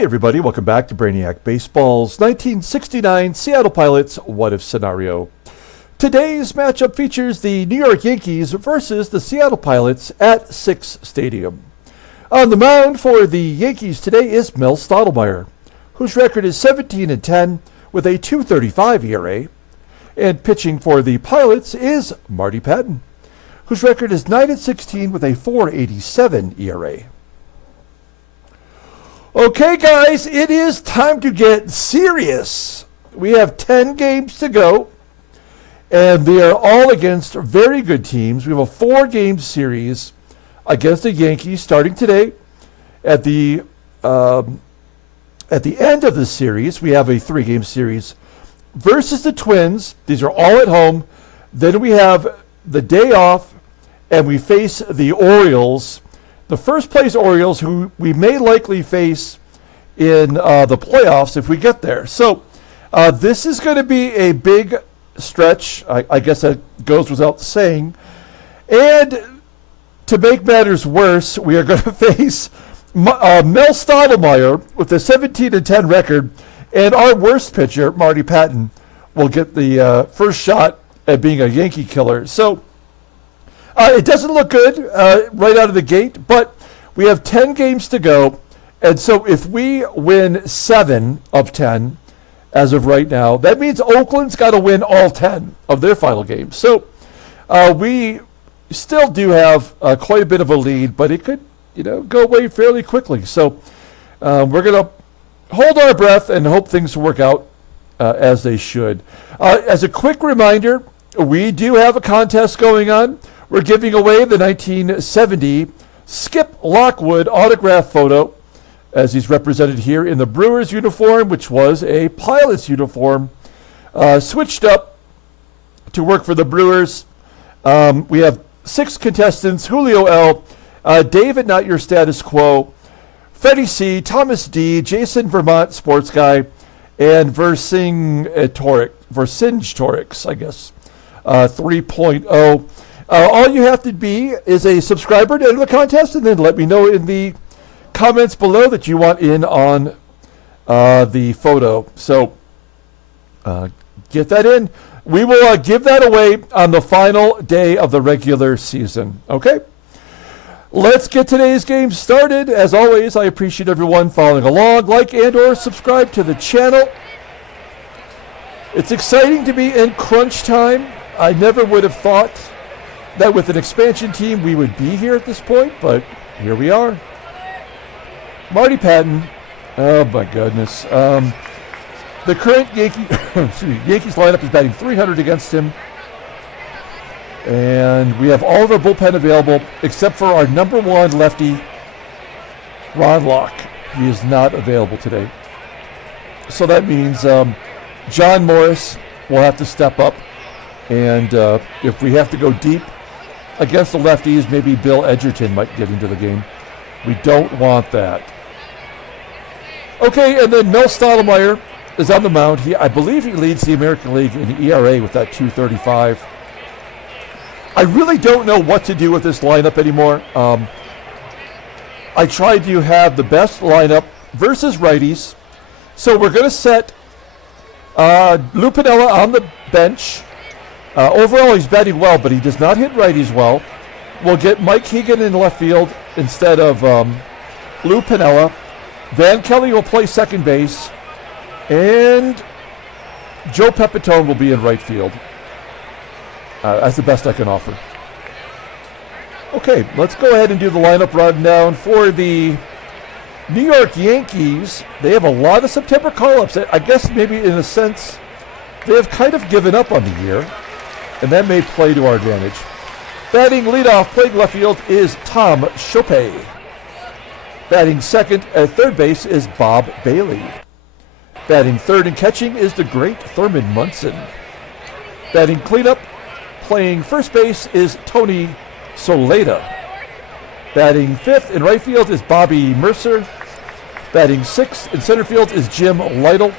Hey everybody, welcome back to Brainiac Baseball's 1969 Seattle Pilots What If Scenario. Today's matchup features the New York Yankees versus the Seattle Pilots at Six Stadium. On the mound for the Yankees today is Mel Stottlemyre, whose record is 17-10 with a .235 ERA. And pitching for the Pilots is Marty Pattin, whose record is 9-16 with a .487 ERA. Okay, guys, it is time to get serious. We have 10 games to go, and they are all against very good teams. We have a 4-game series against the Yankees starting today. At the end of the series, we have a 3-game series versus the Twins. These are all at home. Then we have the day off, and we face the Orioles. The first place Orioles, who we may likely face in the playoffs if we get there. So this is going to be a big stretch. I guess that goes without saying. And to make matters worse, we are going to face Mel Stottlemyre with a 17-10 record. And our worst pitcher, Marty Pattin, will get the first shot at being a Yankee killer. So it doesn't look good right out of the gate, but we have 10 games to go. And so if we win 7 of 10 as of right now, that means Oakland's got to win all 10 of their final games. So we still do have quite a bit of a lead, but it could go away fairly quickly. So we're going to hold our breath and hope things work out as they should. As a quick reminder, we do have a contest going on. We're giving away the 1970 Skip Lockwood autograph photo, as he's represented here in the Brewers uniform, which was a Pilot's uniform, switched up to work for the Brewers. We have 6 contestants: Julio L., David Not Your Status Quo, Freddie C., Thomas D., Jason Vermont Sports Guy, and Vercingetorix, I guess, 3.0. All you have to be is a subscriber to enter the contest, and then let me know in the comments below that you want in on the photo. So get that in. We will give that away on the final day of the regular season. Okay? Let's get today's game started. As always, I appreciate everyone following along. Like and or subscribe to the channel. It's exciting to be in crunch time. I never would have thought that with an expansion team we would be here at this point, but here we are. Marty Pattin, oh my goodness. The current Yankees lineup is batting .300 against him. And we have all of our bullpen available except for our number 1 lefty, Ron Locke. He is not available today. So that means John Morris will have to step up. And if we have to go deep against the lefties, maybe Bill Edgerton might get into the game. We don't want that. Okay, and then Mel Stottlemyre is on the mound. I believe he leads the American League in ERA with that .235. I really don't know what to do with this lineup anymore. I tried to have the best lineup versus righties. So we're going to set Lou Piniella on the bench. Overall, he's batting well, but he does not hit righties well. We'll get Mike HEGAN in left field instead of Lou Piniella. Van Kelly will play second base, and Joe PEPITONE will be in right field. That's the best I can offer. Okay, let's go ahead and do the lineup rundown for the New York Yankees. They have a lot of September call-ups. I guess maybe in a sense they have kind of given up on the year, and that may play to our advantage. Batting leadoff, playing left field, is Tom SHOPAY. Batting second at third base is Bob Bailey. Batting third and catching is the great Thurman Munson. Batting cleanup, playing first base, is Tony SOLAITA. Batting fifth in right field is Bobby MURCER. Batting sixth in center field is Jim LYTTLE.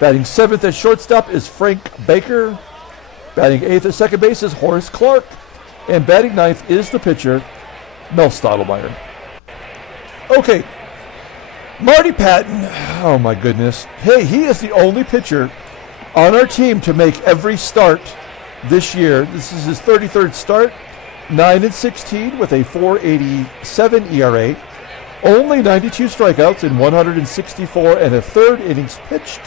Batting seventh at shortstop is Frank Baker. Batting eighth at second base is Horace CLARKE. And batting ninth is the pitcher, Mel Stottlemyre. Okay, Marty Pattin, oh my goodness. Hey, he is the only pitcher on our team to make every start this year. This is his 33rd start, 9-16 with a 4.87 ERA, only 92 strikeouts in 164 and a third innings pitched.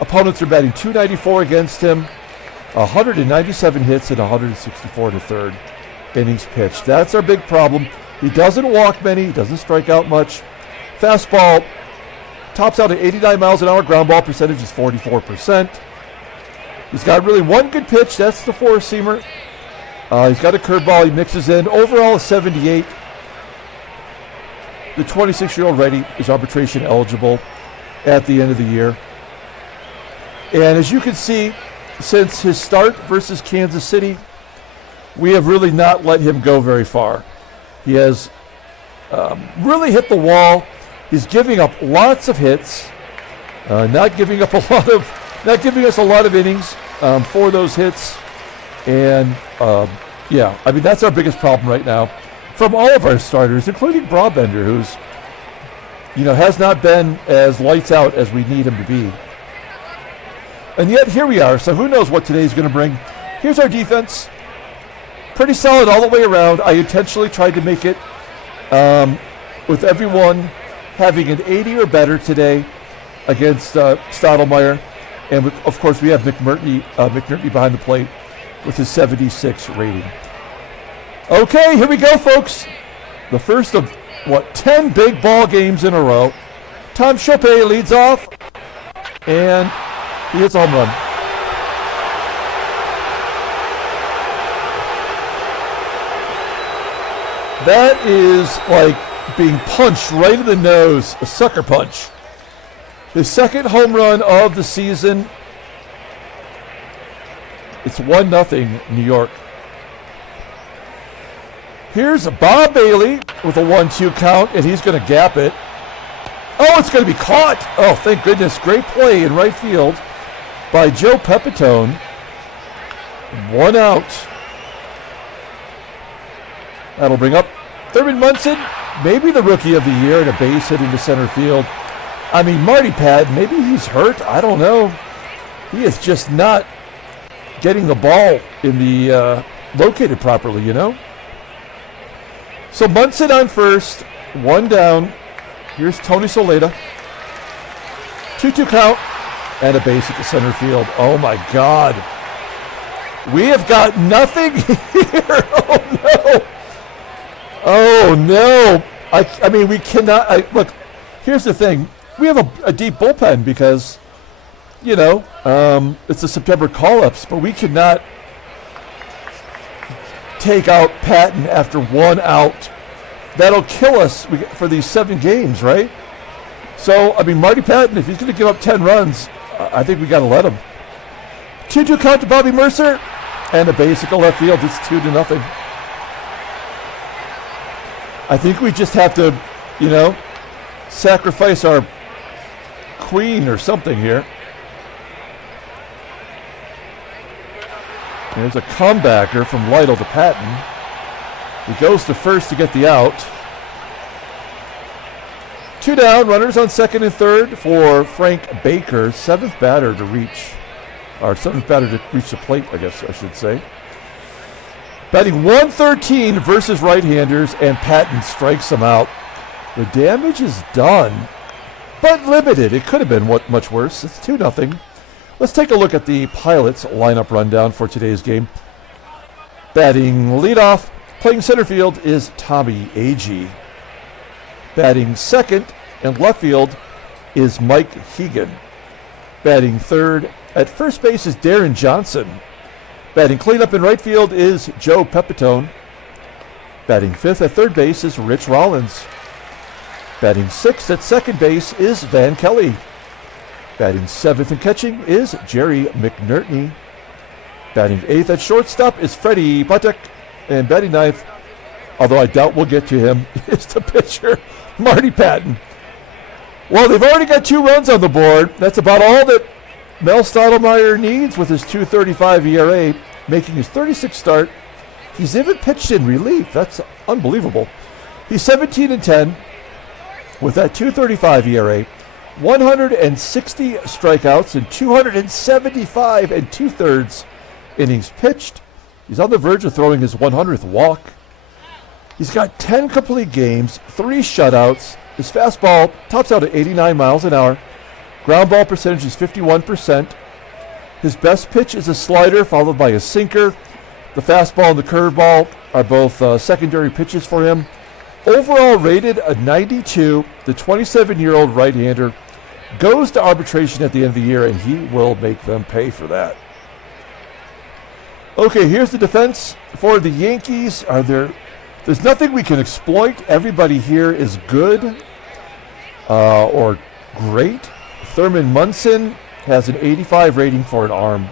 Opponents are batting .294 against him, 197 hits and 164 and a third innings pitched. That's our big problem. He doesn't walk many, he doesn't strike out much. Fastball tops out at 89 miles an hour. Ground ball percentage is 44%. He's got really one good pitch. That's the four-seamer. He's got a curveball he mixes in. Overall, a 78. The 26-year-old righty is arbitration eligible at the end of the year. And as you can see, since his start versus Kansas City, we have really not let him go very far. He has really hit the wall. He's giving up lots of hits, not giving us a lot of innings for those hits, and yeah, I mean that's our biggest problem right now from all of our starters, including Broadbender, who's has not been as lights out as we need him to be. And yet here we are. So who knows what today's going to bring? Here's our defense, pretty solid all the way around. I intentionally tried to make it with everyone having an 80 or better today against Stottlemyre. And of course we have McNERTNey behind the plate with his 76 rating. Okay, here we go, folks. The first of, 10 big ball games in a row. SHOPAY leads off, and he hits a home run. That is like being punched right in the nose, a sucker punch. His second home run of the season. It's 1-0 New York. Here's Bob Bailey with a 1-2 count, and he's going to gap it. Oh, it's going to be caught. Oh, thank goodness. Great play in right field by Joe PEPITONE. 1 out. That'll bring up Thurman MUNSON, maybe the rookie of the year, and a base hit into center field. I mean, Marty Pattin, maybe he's hurt. I don't know. He is just not getting the ball in the located properly, So MUNSON on first, 1 down. Here's Tony SOLAITA. 2-2 count, and a base at the center field. Oh my God. We have got nothing here. Oh no. Oh no! I mean, we cannot. Look, here's the thing: we have a deep bullpen because, it's the September call-ups, but we cannot take out Pattin after 1 out. That'll kill us for these 7 games, right? So, I mean, Marty Pattin, if he's going to give up 10 runs, I think we got to let him. 2-2 count to Bobby MURCER, and a base at the left field. It's 2-0. I think we just have to, sacrifice our queen or something here. There's a comebacker from LYTTLE to Pattin. He goes to first to get the out. 2 down, runners on second and third for Frank Baker, 7th batter to reach the plate, I guess I should say. Batting 113 versus right-handers, and Pattin strikes them out. The damage is done, but limited. It could have been much worse. It's 2-0. Let's take a look at the Pilots lineup rundown for today's game. Batting leadoff, playing center field, is Tommie AGEE. Batting second and left field is Mike HEGAN. Batting third at first base is Deron Johnson. Batting cleanup in right field is Joe PEPITONE. Batting fifth at third base is Rich Rollins. Batting sixth at second base is Van Kelly. Batting seventh and catching is Jerry McNERTNEY. Batting eighth at shortstop is Freddie, PATEK. And batting ninth, although I doubt we'll get to him, is the pitcher, Marty Pattin. Well, they've already got 2 runs on the board. That's about all that Mel Stottlemyre needs with his 2.35 ERA, making his 36th start. He's even pitched in relief. That's unbelievable. He's 17-10. with that 2.35 ERA, 160 strikeouts and 275 2/3 innings pitched. He's on the verge of throwing his 100th walk. He's got 10 complete games, 3 shutouts. His fastball tops out at 89 miles an hour. Ground ball percentage is 51%. His best pitch is a slider followed by a sinker. The fastball and the curveball are both secondary pitches for him. Overall rated a 92, the 27-year-old right-hander goes to arbitration at the end of the year, and he will make them pay for that. Okay, here's the defense for the Yankees. There's nothing we can exploit. Everybody here is good or great. Thurman MUNSON has an 85 rating for an arm.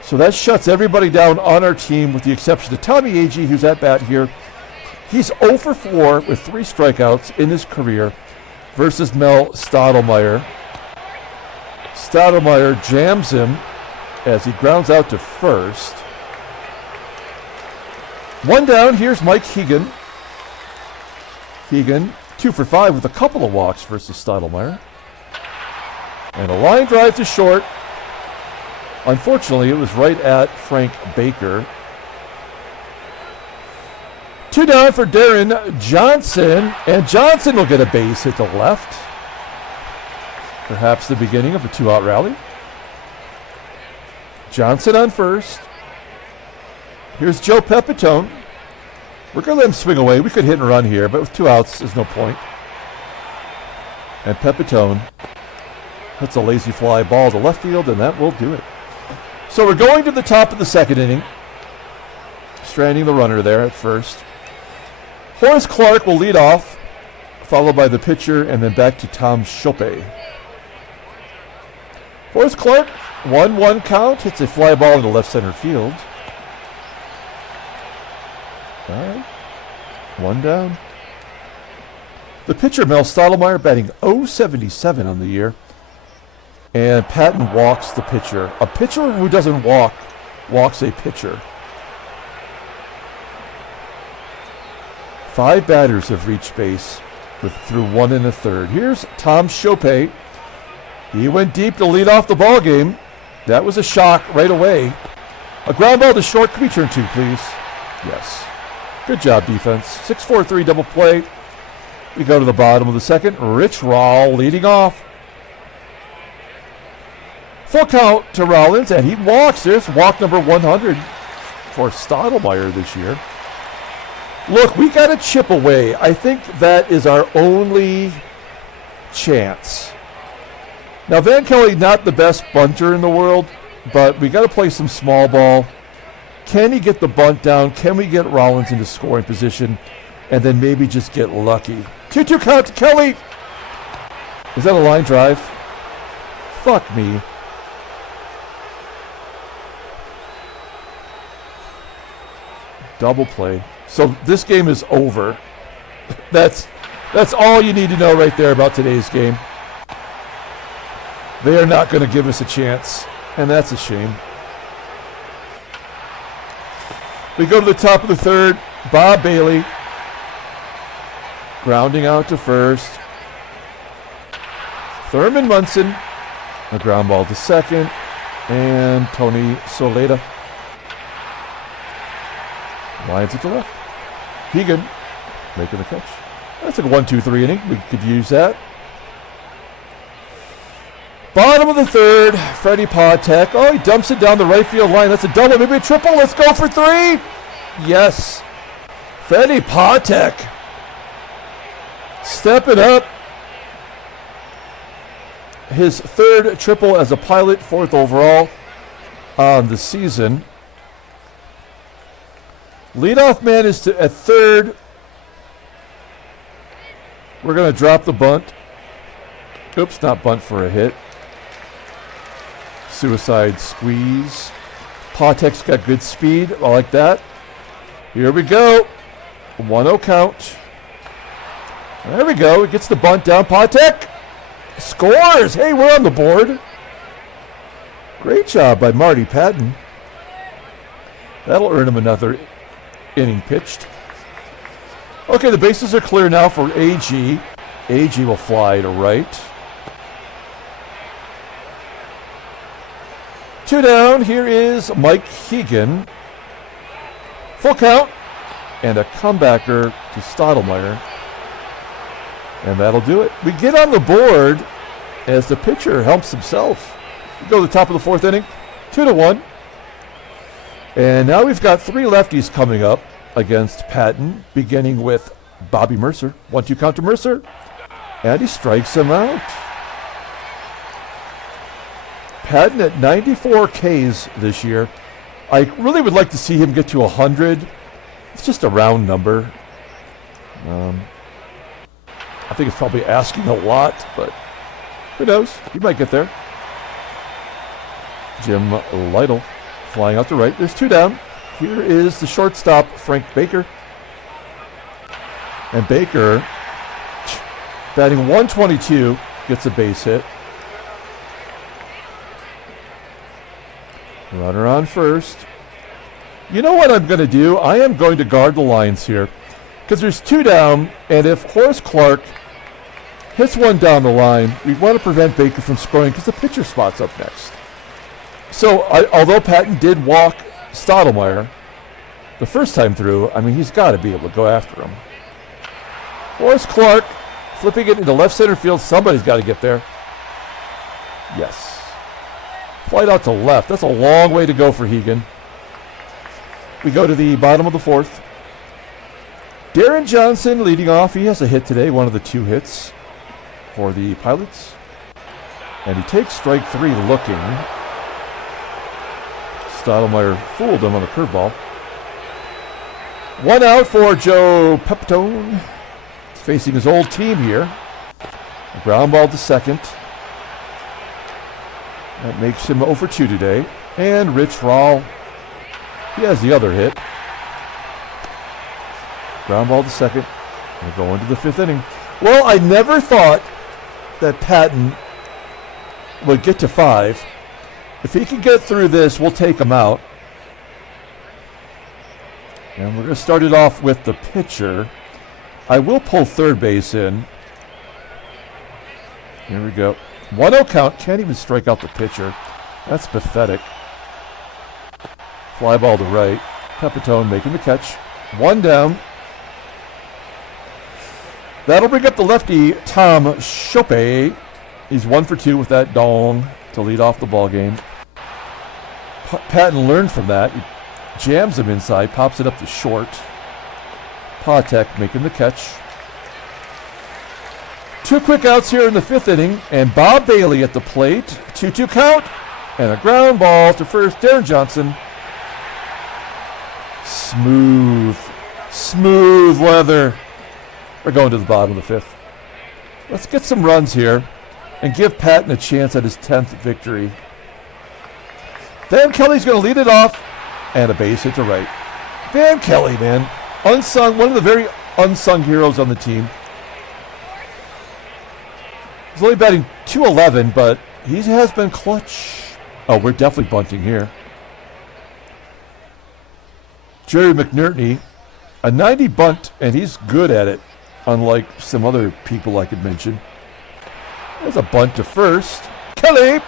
So that shuts everybody down on our team with the exception of Tommie, AGEE, who's at bat here. He's 0 for 4 with 3 strikeouts in his career versus Stottlemyre. Stottlemyre jams him as he grounds out to first. 1 down, here's Mike HEGAN. HEGAN, 2 for 5 with a couple of walks versus Stottlemyre. And a line drive to short. Unfortunately, it was right at Frank Baker. 2 down for Deron Johnson, and Johnson will get a base hit to left. Perhaps the beginning of a 2-out rally. Johnson on first. Here's Joe PEPITONE. We're going to let him swing away. We could hit and run here, but with 2 outs, there's no point. And PEPITONE hits a lazy fly ball to left field, and that will do it. So we're going to the top of the 2nd inning. Stranding the runner there at first. Horace CLARKE will lead off, followed by the pitcher, and then back to SHOPAY. Horace CLARKE, 1-1 count, hits a fly ball into left center field. All right, 1 down. The pitcher, Stottlemyre, batting .077 on the year. And Pattin walks the pitcher. A pitcher who doesn't walk walks a pitcher. 5 batters have reached base through 1 1/3. Here's SHOPAY. He went deep to lead off the ball game. That was a shock right away. A ground ball to short. Can we turn 2, please? Yes. Good job, defense. 6-4-3 double play. We go to the bottom of the 2nd. Rich Rawl leading off. Full count to Rollins, and he walks. There's walk number 100 for Stottlemyre this year. Look, we got to chip away. I think that is our only chance. Now, Van Kelly, not the best bunter in the world, but we got to play some small ball. Can he get the bunt down? Can we get Rollins into scoring position? And then maybe just get lucky. 2-2 count to Kelly. Is that a line drive? Fuck me. Double play. So this game is over. That's all you need to know right there about today's game. They are not going to give us a chance, and that's a shame. We go to the top of the 3rd. Bob Bailey grounding out to first. Thurman MUNSON, a ground ball to 2nd, and Tony SOLAITA lines it to left. HEGAN making the catch. That's like a 1-2-3 inning. We could use that. Bottom of the 3rd, Freddie PATEK. Oh, he dumps it down the right field line. That's a double, maybe a triple. Let's go for 3. Yes. Freddie PATEK. Step it up. His 3rd triple as a pilot, 4th overall on the season. Leadoff man is at 3rd. We're going to drop the bunt. Oops, not bunt for a hit. Suicide squeeze. PATEK's got good speed. I like that. Here we go. 1-0 count. There we go. It gets the bunt down. PATEK scores. Hey, we're on the board. Great job by Marty Pattin. That'll earn him another inning pitched. Okay, the bases are clear now for AGEE. AGEE will fly to right. 2 down. Here is Mike HEGAN. Full count. And a comebacker to Stottlemyre. And that'll do it. We get on the board as the pitcher helps himself. We go to the top of the 4th inning. 2-1. And now we've got 3 lefties coming up against Pattin, beginning with Bobby MURCER. 1-2 count to MURCER. And he strikes him out. Pattin at 94 Ks this year. I really would like to see him get to 100. It's just a round number. I think it's probably asking a lot, but who knows? He might get there. Jim Lytle flying out to right. There's 2 down. Here is the shortstop, Frank Baker. And Baker, batting 122, gets a base hit. Runner on first. You know what I'm going to do? I am going to guard the lines here because there's 2 down, and if Horace CLARKE hits one down the line, we want to prevent Baker from scoring because the pitcher spot's up next. So although Pattin did walk Stottlemyre the first time through, I mean, he's got to be able to go after him. Horace CLARKE flipping it into left center field. Somebody's got to get there. Yes. Flight out to left. That's a long way to go for HEGAN. We go to the bottom of the 4th. Deron Johnson leading off. He has a hit today, one of the 2 hits for the Pilots. And he takes strike 3 looking. Stottlemyre fooled him on a curveball. 1 out for Joe PEPITONE. He's facing his old team here. A ground ball to second. That makes him 0 for 2 today. And Rich Rawl, he has the other hit. Ground ball to second. We're going to the 5th inning. Well, I never thought that Pattin would get to 5. If he can get through this, we'll take him out. And we're going to start it off with the pitcher. I will pull third base in. Here we go. 1-0 count. Can't even strike out the pitcher. That's pathetic. Fly ball to right. PEPITONE making the catch. 1 down. That'll bring up the lefty, Tom SHOPAY. He's 1 for 2 with that dong to lead off the ball game. Pattin learned from that. He jams him inside, pops it up to short. PATEK making the catch. 2 quick outs here in the 5th inning, and Bob Bailey at the plate. 2-2 count, and a ground ball to first. Deron Johnson. Smooth weather. We're going to the bottom of the 5th. Let's get some runs here and give Pattin a chance at his 10th victory. Van Kelly's going to lead it off, and a base hit to right. Van Kelly, man. Unsung, one of the very unsung heroes on the team. He's only batting .211, but he has been clutch. Oh, we're definitely bunting here. Jerry McNERTNEY, a 90 bunt, and he's good at it, unlike some other people I could mention. There's a bunt to first. Kelly!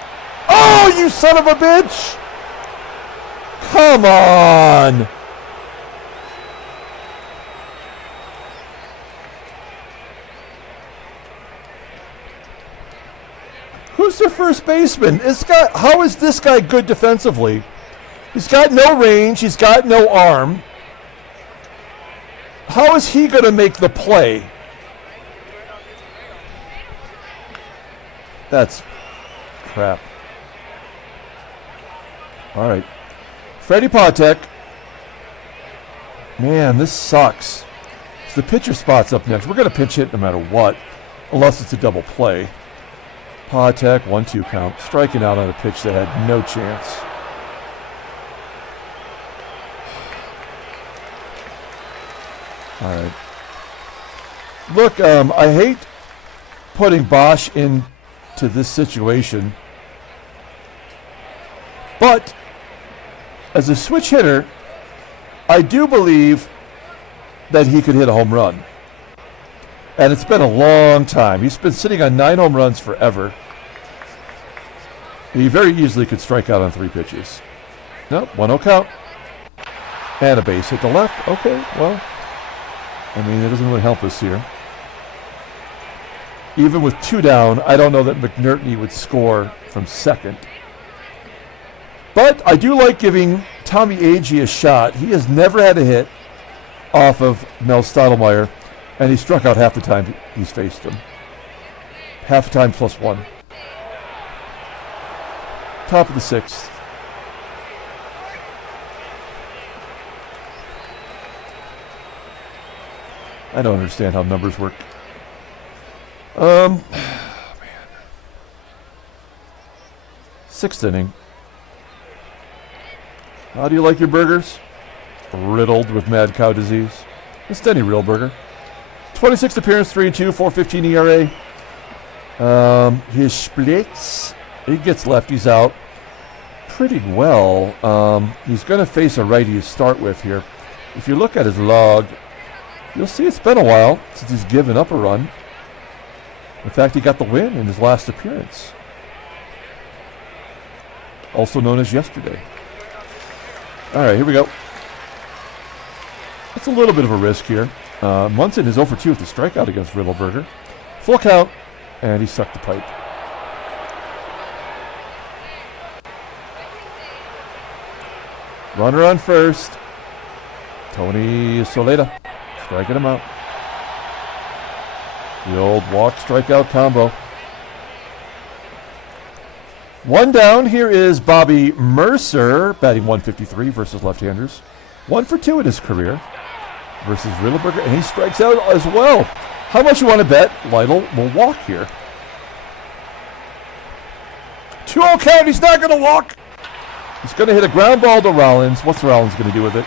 Oh, you son of a bitch! Come on! Who's their first baseman? How is this guy good defensively? He's got no range. He's got no arm. How is he going to make the play? That's crap. All right. Freddie PATEK. Man, this sucks. So the pitcher spot's up next. We're going to pinch hit no matter what, unless it's a double play. PATEK, 1-2 count. Striking out on a pitch that had no chance. All right. Look, I hate putting Bosch into this situation, but as a switch hitter, I do believe that he could hit a home run. And it's been a long time. He's been sitting on 9 home runs forever. He very easily could strike out on 3 pitches. Nope, 1-0 count. And a base hit to left. Okay, well, I mean, it doesn't really help us here. Even with 2 down, I don't know that McNERTNEY would score from second. But I do like giving Tommie AGEE a shot. He has never had a hit off of Mel Stottlemyre, and he struck out half the time he's faced him. Half the time plus 1. Top of the 6th. I don't understand how numbers work. Man. 6th inning. How do you like your burgers? Riddled with mad cow disease. It's Denny Real Burger. 26th appearance, 3-2, 4.15 ERA. His splits. He gets lefties out pretty well. He's going to face a righty to start with here. If you look at his log, you'll see it's been a while since he's given up a run. In fact, he got the win in his last appearance. Also known as yesterday. All right, here we go. It's a little bit of a risk here. MUNSON is 0 for 2 with the strikeout against Riddleberger. Full count, and he sucked the pipe. Runner on first. Tony SOLAITA striking him out. The old walk-strikeout combo. 1 down. Here is Bobby MURCER, batting .153 versus left-handers. 1 for 2 in his career versus Riddleberger, and he strikes out as well. How much you want to bet Lytle will walk here? 2-0 count. He's not going to walk. He's going to hit a ground ball to Rollins. What's Rollins going to do with it?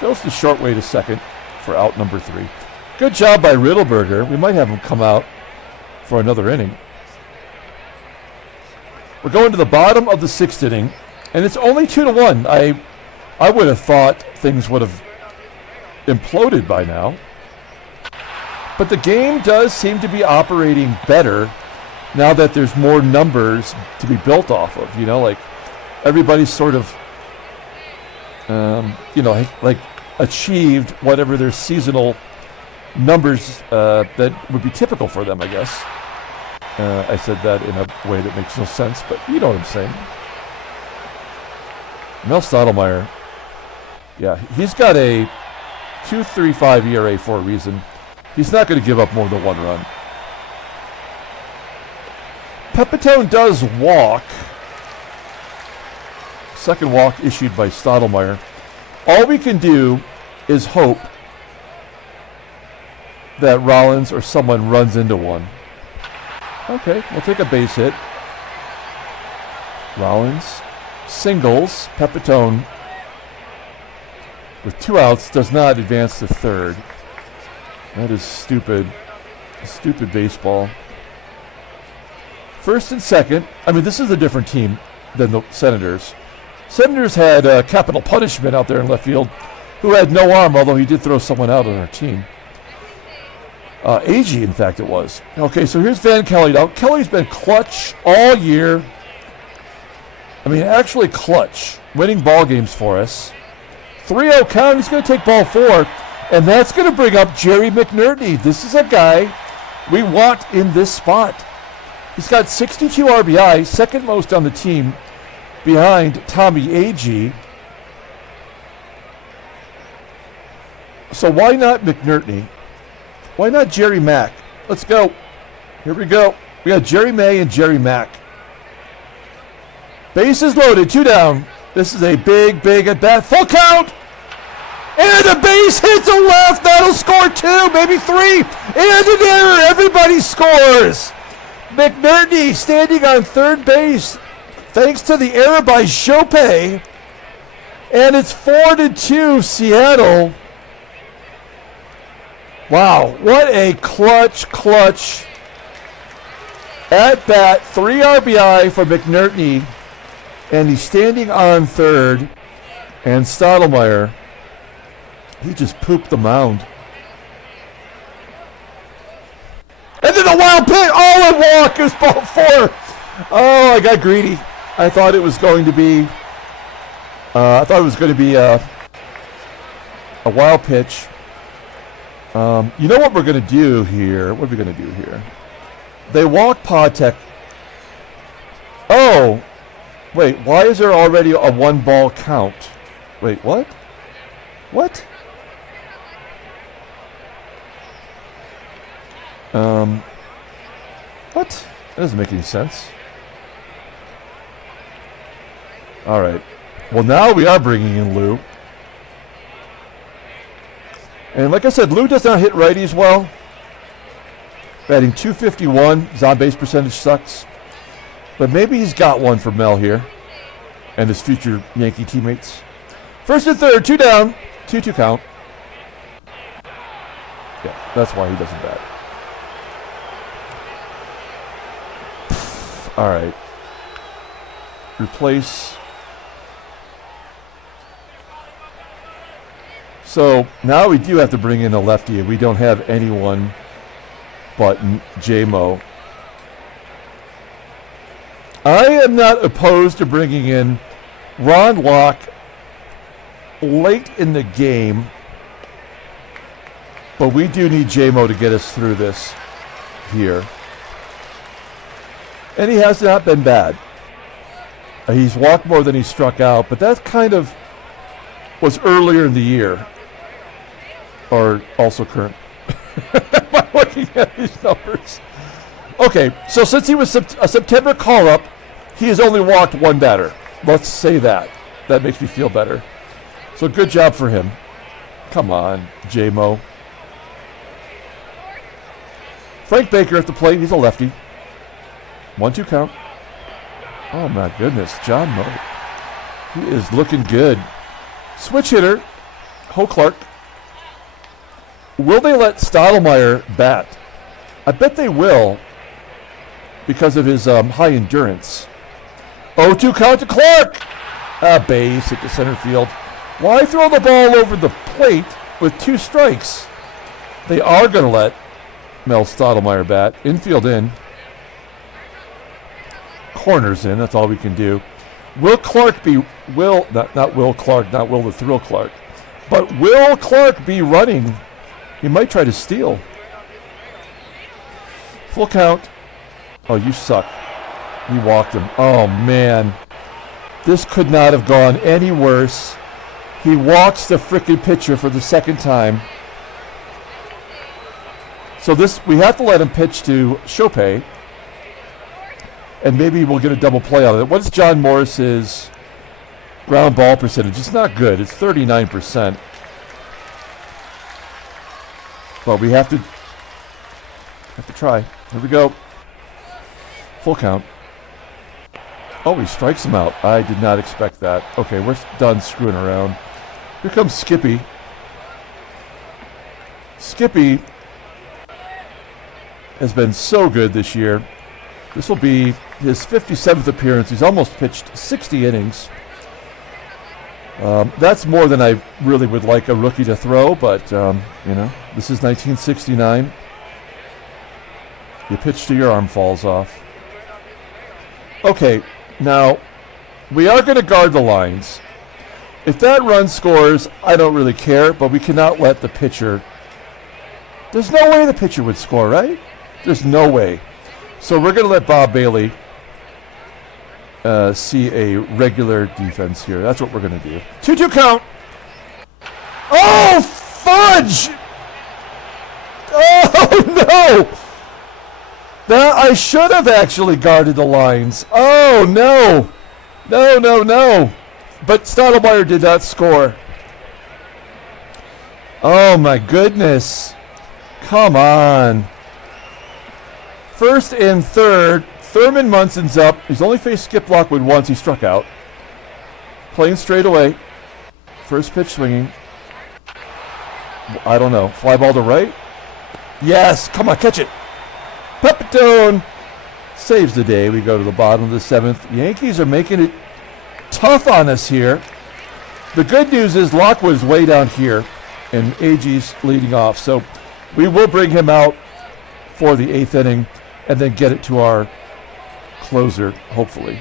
Goes the short way to second for out number 3. Good job by Riddleberger. We might have him come out for another inning. We're going to the bottom of the 6th inning, and it's only 2-1. I would have thought things would have imploded by now. But the game does seem to be operating better now that there's more numbers to be built off of. You know, like everybody's sort of, like achieved whatever their seasonal numbers that would be typical for them, I guess. I said that in a way that makes no sense, but you know what I'm saying. Mel Stottlemyre, yeah, he's got a 2.35 ERA for a reason. He's not going to give up more than 1 run. PEPITONE does walk. Second walk issued by Stottlemyre. All we can do is hope that Rollins or someone runs into one. Okay, we'll take a base hit. Rollins singles. PEPITONE with 2 outs does not advance to third. That is stupid. Stupid baseball. First and second. I mean, this is a different team than the Senators. Senators had capital punishment out there in left field, who had no arm, although he did throw someone out on our team. AGEE, in fact, it was. Okay, so here's Van Kelly. Now, Kelly's been clutch all year. I mean, actually clutch, winning ball games for us. 3-0 count. He's going to take ball 4, and that's going to bring up Jerry McNERTNEY. This is a guy we want in this spot. He's got 62 RBI, second most on the team, behind Tommie AGEE. So why not McNERTNEY? Why not Jerry Mack? Let's go. Here we go. We got Jerry May and Jerry Mack. Bases loaded, 2 down. This is a big at bat. Full count! And a base hit to left. That'll score 2, maybe 3. And an error. Everybody scores. McNERTNEY standing on third base thanks to the error by SHOPAY. And it's 4-2 Seattle. Wow, what a clutch at bat. 3 RBI for McNERTNEY, and he's standing on third. And Stottlemyre, he just pooped the mound. a wild pitch. Oh, and walk. It was ball 4. Oh, I got greedy. I thought it was going to be a wild pitch. You know what we're going to do here? What are we going to do here? They walk PATEK. Oh, wait. Why is there already a 1-ball count? Wait, what? What? What? That doesn't make any sense. All right. Well, now we are bringing in Lou. And like I said, Lou does not hit righties well. Batting .251. His on-base percentage sucks. But maybe he's got one for Mel here and his future Yankee teammates. First and third, 2 down, 2-2 count. Yeah, that's why he doesn't bat. All right. Replace. So now we do have to bring in a lefty, and we don't have anyone but J-Mo. I am not opposed to bringing in Ron Locke late in the game, but we do need J-Mo to get us through this here. And he has not been bad. He's walked more than he struck out, but that kind of was earlier in the year. Or also current. Am I looking at these numbers? Okay, so since he was a September call-up, he has only walked 1 batter. Let's say that. That makes me feel better. So good job for him. Come on, J-Mo. Frank Baker at the plate. He's a lefty. 1-2 count. Oh, my goodness. John Mo. He is looking good. Switch hitter. Clarke. Will they let Stottlemyre bat? I bet they will because of his high endurance. 0-2 count to Clarke. A base hit to center field. Why throw the ball over the plate with 2 strikes? They are going to let Mel Stottlemyre bat. Infield in. Corners in. That's all we can do. Will Clarke be not Will Clarke, not Will the Thrill Clarke, but will Clarke be running? He might try to steal. Full count. Oh, you suck. He walked him. Oh, man. This could not have gone any worse. He walks the frickin' pitcher for the second time. So we have to let him pitch to Shopay. And maybe we'll get a double play on it. What is John Morris's ground ball percentage? It's not good. It's 39%. But we have to try. Here we go. Full count. Oh, he strikes him out. I did not expect that. Okay, we're done screwing around. Here comes Skippy. Skippy has been so good this year. This will be his 57th appearance. He's almost pitched 60 innings. That's more than I really would like a rookie to throw, but, this is 1969. You pitch till your arm falls off. Okay, now, we are going to guard the lines. If that run scores, I don't really care, but we cannot let the pitcher... There's no way the pitcher would score, right? There's no way. So we're going to let Bob Bailey see a regular defense here. That's what we're going to do. 2-2 count. Oh, fudge! Oh, no! That I should have actually guarded the lines. Oh, no. No. But Stottlemyre did not score. Oh, my goodness. Come on. First and third. Thurman Munson's up. He's only faced Skip Lockwood once. He struck out. Playing straight away. First pitch swinging. I don't know. Fly ball to right? Yes. Come on, catch it. PEPITONE saves the day. We go to the bottom of the 7th. Yankees are making it tough on us here. The good news is Lockwood is way down here, and AGEE's leading off. So we will bring him out for the 8th inning and then get it to our closer, hopefully.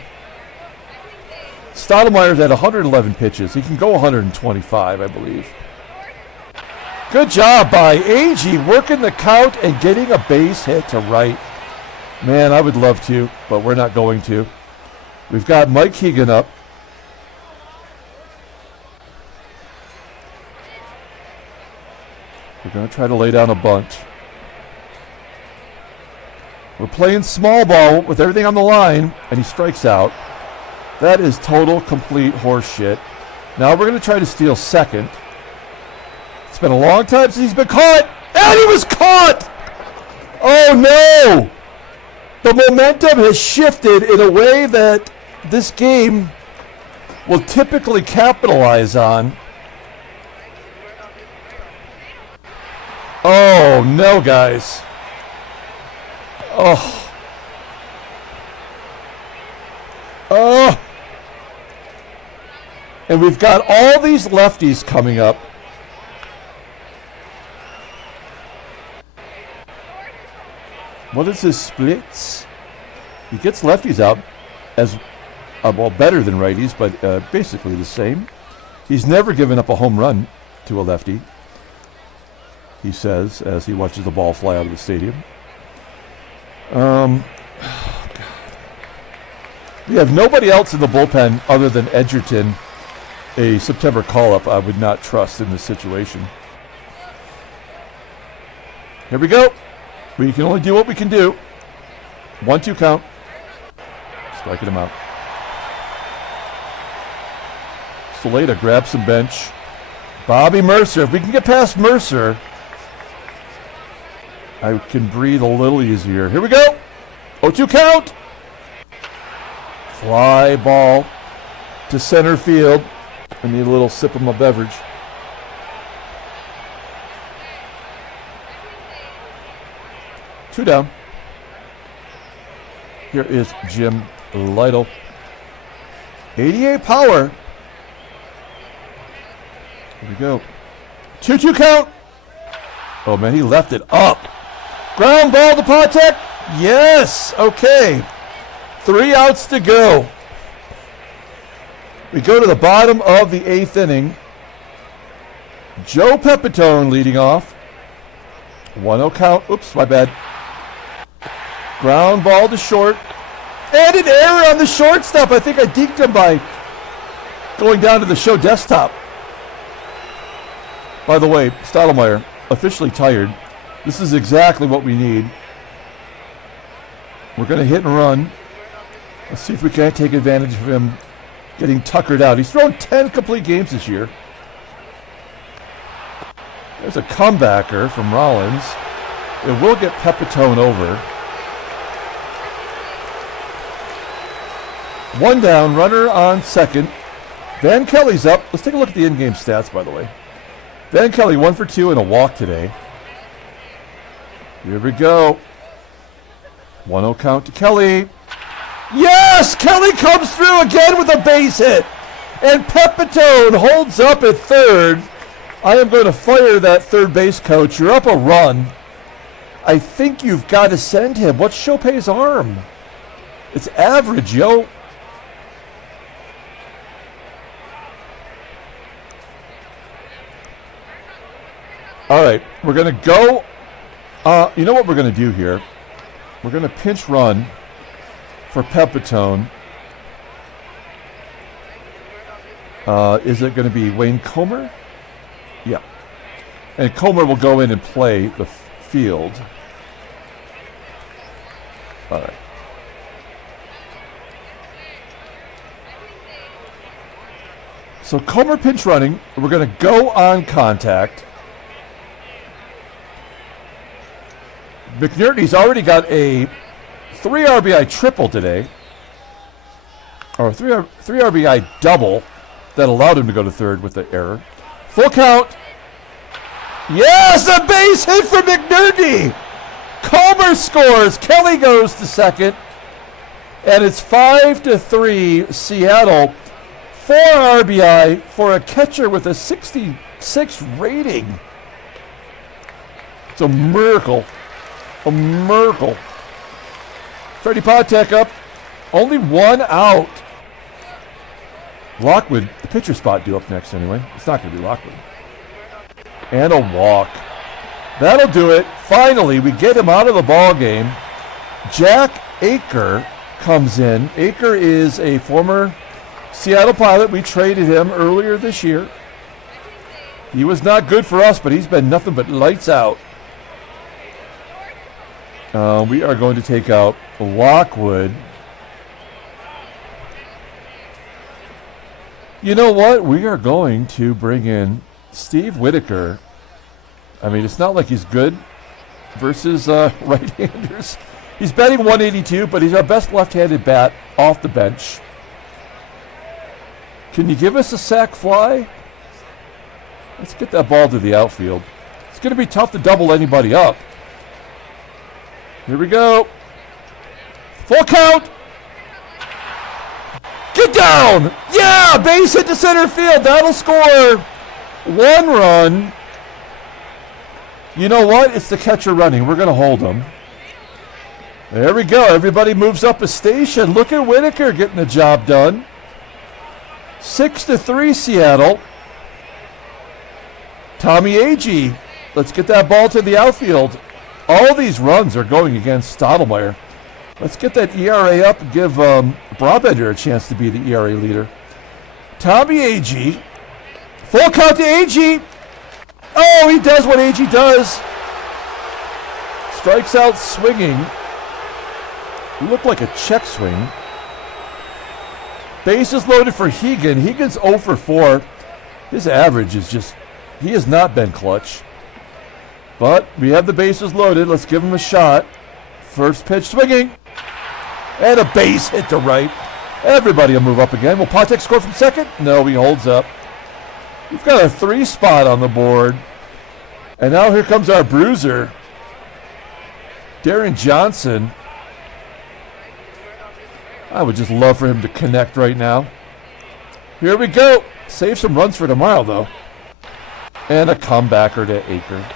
Stottlemyre's at 111 pitches. He can go 125, I believe. Good job by AGEE working the count and getting a base hit to right. Man, I would love to, but we're not going to. We've got Mike HEGAN up. We're going to try to lay down a bunt. We're playing small ball with everything on the line, and he strikes out. That is total, complete horse shit. Now we're going to try to steal second. It's been a long time since he's been caught, and he was caught! Oh no! The momentum has shifted in a way that this game will typically capitalize on. Oh no, guys. Oh. Oh. And we've got all these lefties coming up. What is his splits? He gets lefties out as, well, better than righties, but basically the same. He's never given up a home run to a lefty, he says, as he watches the ball fly out of the stadium. Oh God. We have nobody else in the bullpen other than Edgerton, a September call-up I would not trust in this situation. Here we go. We can only do what we can do. 1-2 count. Striking him out. SOLAITA grabs some bench. Bobby MURCER. If we can get past MURCER, I can breathe a little easier. Here we go. 0-2 count. Fly ball to center field. I need a little sip of my beverage. Two down. Here is Jim Lytle. 88 power. Here we go. 2-2 count. Oh man, he left it up. Ground ball to PATEK. Yes. Okay. 3 outs to go. We go to the bottom of the 8th inning. Joe PEPITONE leading off. 1-0 count. Oops, my bad. Ground ball to short. And an error on the shortstop. I think I deked him by going down to the show desktop. By the way, Stottlemyre, officially tired. This is exactly what we need. We're going to hit and run. Let's see if we can't take advantage of him getting tuckered out. He's thrown 10 complete games this year. There's a comebacker from Rollins. It will get PEPITONE over. 1 down, runner on second. Van Kelly's up. Let's take a look at the in-game stats, by the way. Van Kelly 1 for 2 and a walk today. Here we go. 1-0 count to Kelly. Yes! Kelly comes through again with a base hit. And PEPITONE holds up at third. I am going to fire that third base coach. You're up a run. I think you've got to send him. What's Shopay's arm? It's average, yo. All right, we're going to go. You know what we're going to do here? We're going to pinch run for PEPITONE. Is it going to be Wayne Comer? Yeah. And Comer will go in and play the field. All right. So Comer pinch running. We're going to go on contact. McNERTNEY's already got a 3 RBI triple today, or 3 RBI double that allowed him to go to third with the error. Full count. Yes, a base hit for McNERTNEY. Comer scores. Kelly goes to second, and it's 5-3 Seattle. 4 RBI for a catcher with a 66 rating. It's a miracle. A Merkle. Freddie PATEK up. Only one out. Lockwood, the pitcher spot due up next anyway. It's not going to be Lockwood. And a walk. That'll do it. Finally, we get him out of the ball game. Jack Aker comes in. Aker is a former Seattle Pilot. We traded him earlier this year. He was not good for us, but he's been nothing but lights out. We are going to take out Lockwood. You know what? We are going to bring in Steve Whitaker. I mean, it's not like he's good versus right-handers. He's batting 182, but he's our best left-handed bat off the bench. Can you give us a sac fly? Let's get that ball to the outfield. It's going to be tough to double anybody up. Here we go. Full count. Get down! Yeah! Base hit to center field. That'll score 1 run. You know what? It's the catcher running. We're going to hold him. There we go. Everybody moves up a station. Look at Whitaker getting the job done. 6-3 Seattle. Tommie AGEE. Let's get that ball to the outfield. All these runs are going against Stottlemyre. Let's get that ERA up and give Brabender a chance to be the ERA leader. Tommie AGEE. Full count to AGEE. Oh, he does what AGEE does. Strikes out swinging. Looked like a check swing. Bases loaded for HEGAN. HEGAN's 0 for 4. His average is just, he has not been clutch. But we have the bases loaded. Let's give him a shot. First pitch swinging. And a base hit to right. Everybody will move up again. Will PATEK score from second? No, he holds up. We've got a 3 spot on the board. And now here comes our bruiser, Deron Johnson. I would just love for him to connect right now. Here we go. Save some runs for tomorrow, though. And a comebacker to Aker.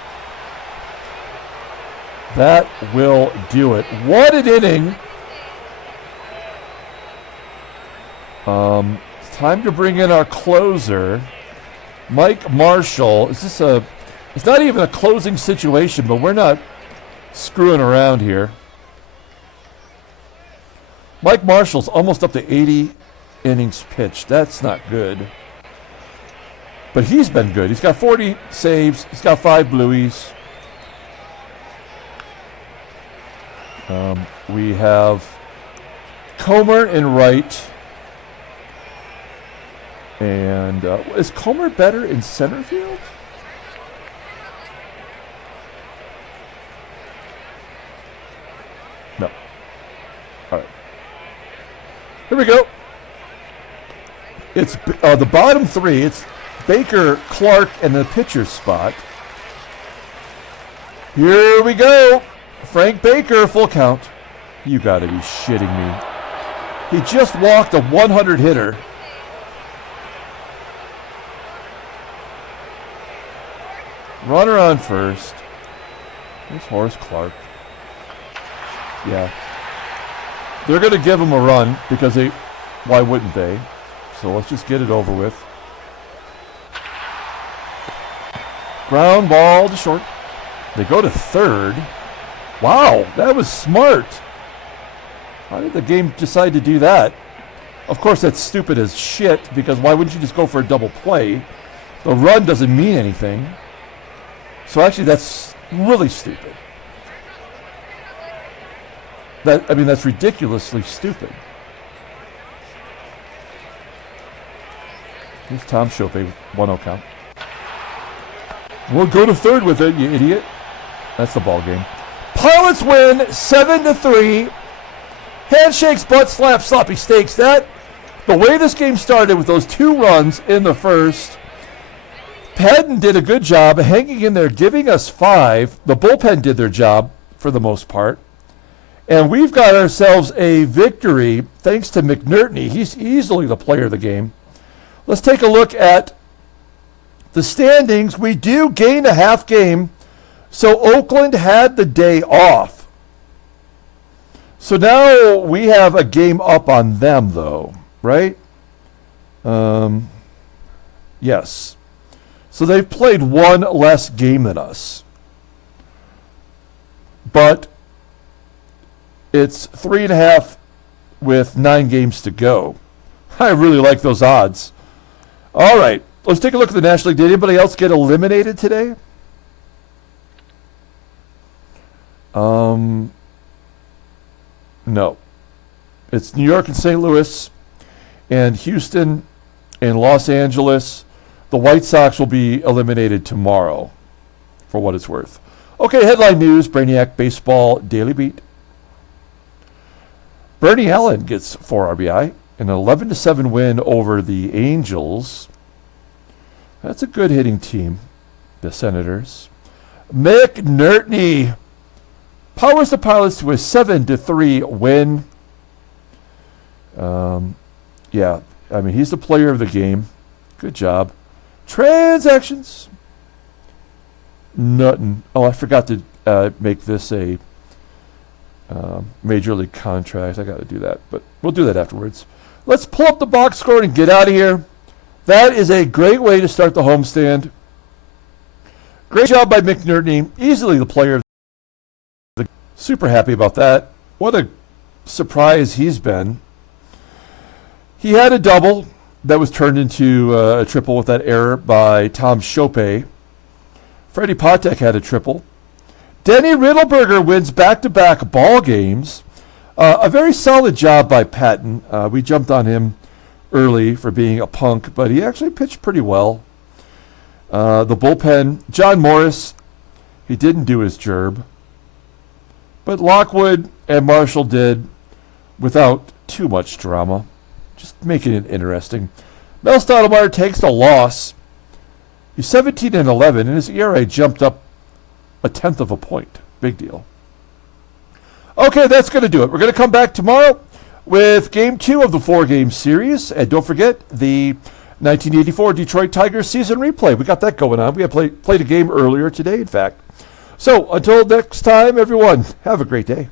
That will do it. What an inning. It's time to bring in our closer, Mike Marshall. Is this a... It's not even a closing situation, but we're not screwing around here. Mike Marshall's almost up to 80 innings pitched. That's not good. But he's been good. He's got 40 saves. He's got 5 blueies. We have Comer in right. And is Comer better in center field? No. All right. Here we go. It's the bottom 3. It's Baker, Clarke, and the pitcher's spot. Here we go. Frank Baker, full count. You got to be shitting me. He just walked a 100 hitter. Runner on first. There's Horace Clarke. Yeah. They're going to give him a run because they, why wouldn't they? So let's just get it over with. Ground ball to short. They go to third. Wow, that was smart. How did the game decide to do that? Of course, that's stupid as shit because why wouldn't you just go for a double play? The run doesn't mean anything. So actually, that's really stupid. That's ridiculously stupid. Here's Tom Shopay with 1-0 count. We'll go to third with it, you idiot. That's the ball game. Pilots win 7-3. Handshakes, butt slaps, sloppy steaks. The way this game started with those 2 runs in the first, Pattin did a good job hanging in there, giving us 5. The bullpen did their job for the most part. And we've got ourselves a victory thanks to McNERTNEY. He's easily the player of the game. Let's take a look at the standings. We do gain a half game, so Oakland had the day off. So now we have a game up on them, though, right? Yes. So they've played one less game than us. But it's 3.5 with 9 games to go. I really like those odds. All right, let's take a look at the National League. Did anybody else get eliminated today? No. It's New York and St. Louis and Houston and Los Angeles. The White Sox will be eliminated tomorrow, for what it's worth. Okay, headline news, Brainiac Baseball Daily Beat. Bernie Allen gets 4 RBI, an 11-7 win over the Angels. That's a good hitting team, the Senators. McNERTNEY powers the Pilots to a 7-3 win. Yeah, I mean, he's the player of the game. Good job. Transactions. Nothing. Oh, I forgot to make this a Major League contract. I got to do that, but we'll do that afterwards. Let's pull up the box score and get out of here. That is a great way to start the homestand. Great job by McNERTNEY. Easily the player of the game. Super happy about that. What a surprise he's been. He had a double that was turned into a triple with that error by Tom SHOPAY. Freddie PATEK had a triple. Denny Riddleberger wins back-to-back ball games. A very solid job by Pattin. We jumped on him early for being a punk, but he actually pitched pretty well. The bullpen, John Morris, he didn't do his gerb. But Lockwood and Marshall did without too much drama. Just making it interesting. Mel Stottlemyre takes the loss. He's 17-11, and his ERA jumped up 1/10 of a point. Big deal. Okay, that's going to do it. We're going to come back tomorrow with Game 2 of the 4-game series. And don't forget the 1984 Detroit Tigers season replay. We got that going on. We had played a game earlier today, in fact. So until next time, everyone, have a great day.